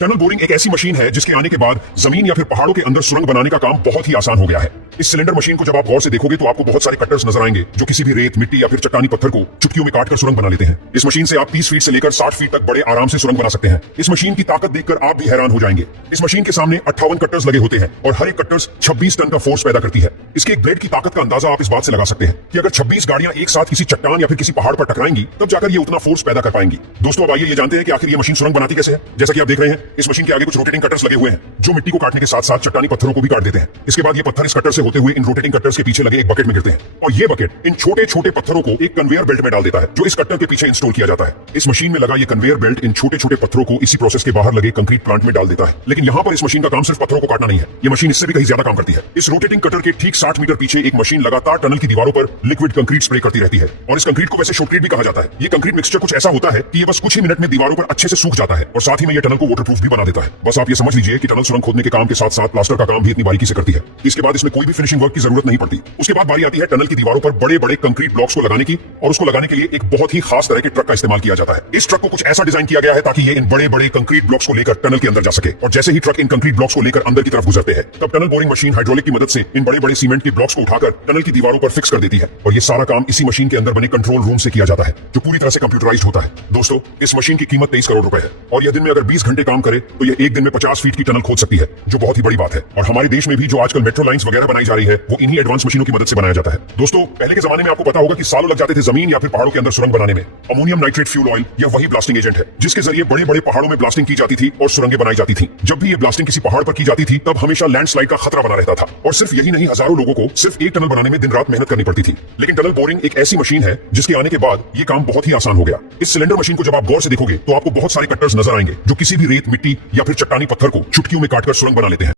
Tunnel boring एक ऐसी machine है जिसके आने के बाद जमीन या फिर पहाड़ों के अंदर सुरंग बनाने का काम बहुत ही आसान हो गया है। इस सिलेंडर मशीन को जब आप गौर से देखोगे तो आपको बहुत सारे कटर्स नजर आएंगे जो किसी भी रेत, मिट्टी या फिर चट्टानी पत्थर को चुटकियों में काटकर सुरंग बना लेते हैं। इस मशीन से आप 30 फीट से लेकर 60 फीट तक बड़े आराम से सुरंग बना सकते हैं। इस मशीन की ताकत देखकर आप भी हैरान हो जाएंगे। इस मशीन के सामने 58 कटर्स लगे होते हैं और हर एक कटर्स 26 टन का फोर्स पैदा करती है। इसके एक ब्लेड की ताकत का अंदाजा आप इस बात से लगा सकते हैं कि अगर 26 गाड़ियां एक साथ किसी चट्टान या फिर किसी पहाड़ पर टकराएंगी तब जाकर ये उतना फोर्स पैदा कर पाएंगी। दोस्तों, अब आइए ये जानते हैं कि आखिर ये मशीन सुरंग बनाती कैसे है। जैसा कि आप देख रहे हैं, इस मशीन के आगे कुछ रोटेटिंग कटर्स लगे हुए हैं जो मिट्टी को काटने के साथ साथ चट्टानी पत्थरों को भी काट देते हैं। इसके बाद ये पत्थर इस कटर से होते हुए इन रोटेटिंग कटर्स के पीछे लगे एक बकेट में गिरते हैं और ये बकेट इन छोटे छोटे पत्थरों को एक कन्वेयर बेल्ट में डाल देता है जो इस कटर के पीछे इंस्टॉल किया जाता है। इस मशीन में लगा ये कन्वेयर बेल्ट इन छोटे छोटे पत्थरों को इसी प्रोसेस के बाहर लगे कंक्रीट प्लांट में डाल देता है। लेकिन यहाँ पर इस मशीन का काम सिर्फ पत्थरों को काटना नहीं है, ये मशीन इससे भी कहीं ज्यादा काम करती है। इस रोटेटिंग कटर के ठीक 60 मीटर पीछे एक मशीन लगातार टनल की दीवारों पर लिक्विड कंक्रीट स्प्रे करती रहती है और इस कंक्रीट को वैसे शॉटक्रीट भी कहा जाता है। ये कंक्रीट मिक्सचर कुछ ऐसा होता है कि ये बस कुछ ही मिनट में दीवारों पर अच्छे से सूख जाता है और साथ ही में ये टनल को वाटरप्रूफ भी बना देता है। बस आप ये समझ लीजिए कि टनल सुरंग खोदने के काम के साथ साथ प्लास्टर का काम भी इतनी बारीकी से करती है। इसके बाद इसमें कोई भी फिनिशिंग वर्क की जरूरत नहीं पड़ती। उसके बाद बारी आती है टनल की दीवारों पर बड़े बड़े कंक्रीट ब्लॉक्स को लगाने की और उसको लगाने के लिए एक बहुत ही खास तरह के ट्रक का इस्तेमाल किया जाता है। इस ट्रक को कुछ ऐसा डिजाइन किया गया है ताकि ये इन बड़े बड़े कंक्रीट ब्लॉक्स को लेकर टनल के अंदर जा सके और जैसे ही ट्रक इन कंक्रीट ब्लॉक्स को लेकर अंदर की तरफ गुजरते हैं तब टनल बोरिंग मशीन हाइड्रोलिक की मदद से इन बड़े बड़े सीमेंट के ब्लॉक्स को उठाकर टनल की दीवारों पर फिक्स कर देती है और ये सारा काम इसी मशीन के अंदर बने कंट्रोल रूम से किया जाता है जो पूरी तरह से कंप्यूटराइज्ड होता है। दोस्तों, इस मशीन की कीमत 23 करोड़ रुपए है और यह दिन में अगर 20 घंटे काम करे तो यह एक दिन में 50 फीट की टनल खोद सकती है, जो बहुत ही बड़ी बात है। और हमारे देश में भी जो आजकल मेट्रो लाइंस वगैरह बनाई जा रही है वो इन्हीं एडवांस मशीनों की मदद से बनाया जाता है। दोस्तों, पहले के जमाने में आपको पता होगा कि सालों लग जाते थे जमीन या फिर पहाड़ों के अंदर सुरंग बनाने में। अमोनियम नाइट्रेट फ्यूल ऑयल यह वही ब्लास्टिंग एजेंट है जिसके जरिए बड़े बड़े पहाड़ों में ब्लास्टिंग की जाती थी और सुरंगें बनाई जाती थी। जब भी ये ब्लास्टिंग किसी पहाड़ पर की जाती थी तब हमेशा लैंडस्लाइड का खतरा बना रहता था और सिर्फ यही नहीं, हजारों लोगों को सिर्फ एक टनल बनाने में दिन रात मेहनत करनी पड़ती थी। लेकिन टनल बोरिंग एक ऐसी मशीन है जिसके आने के बाद ये काम बहुत ही आसान हो गया। इस सिलेंडर मशीन को जब आप गौर से देखोगे तो आपको बहुत सारे कटर्स नजर आएंगे जो किसी भी रेत, मिट्टी या फिर चट्टानी पत्थर को चुटकियों में काटकर सुरंग बना लेते हैं।